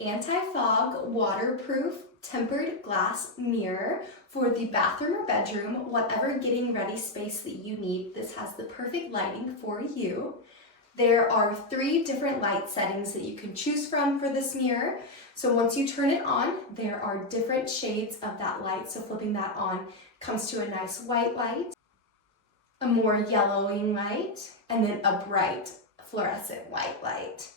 anti-fog, waterproof, tempered glass mirror for the bathroom or bedroom, whatever getting ready space that you need. This has the perfect lighting for you. There are 3 different light settings that you can choose from for this mirror. So once you turn it on, there are different shades of that light. So flipping that on comes to a nice white light, a more yellowing light, and then a bright fluorescent white light.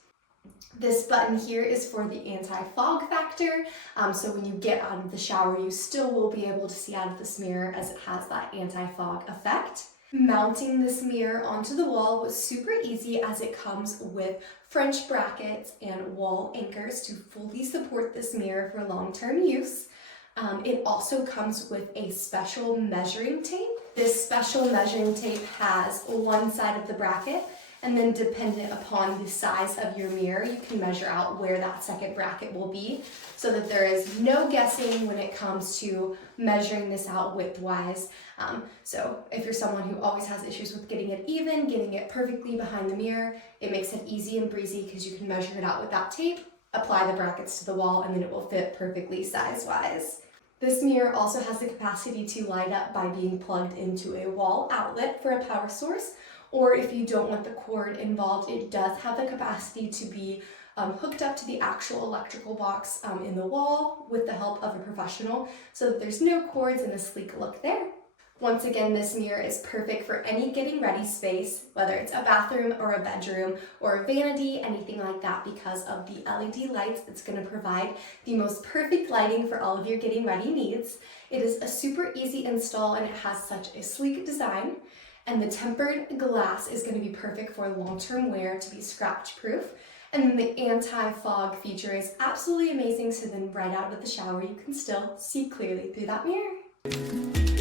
This button here is for the anti-fog factor, so when you get out of the shower, you still will be able to see out of this mirror as it has that anti-fog effect. Mounting this mirror onto the wall was super easy as it comes with French brackets and wall anchors to fully support this mirror for long-term use. It also comes with a special measuring tape. This special measuring tape has one side of the bracket, and then dependent upon the size of your mirror, you can measure out where that second bracket will be so that there is no guessing when it comes to measuring this out width-wise. So if you're someone who always has issues with getting it even, getting it perfectly behind the mirror, it makes it easy and breezy because you can measure it out with that tape, apply the brackets to the wall, and then it will fit perfectly size-wise. This mirror also has the capacity to light up by being plugged into a wall outlet for a power source, or if you don't want the cord involved, it does have the capacity to be hooked up to the actual electrical box in the wall with the help of a professional, so that there's no cords and a sleek look there. Once again, this mirror is perfect for any getting ready space, whether it's a bathroom or a bedroom or a vanity, anything like that, because of the LED lights. It's going to provide the most perfect lighting for all of your getting ready needs. It is a super easy install and it has such a sleek design. And the tempered glass is going to be perfect for long-term wear to be scratch proof. And then the anti-fog feature is absolutely amazing, so then right out of the shower you can still see clearly through that mirror.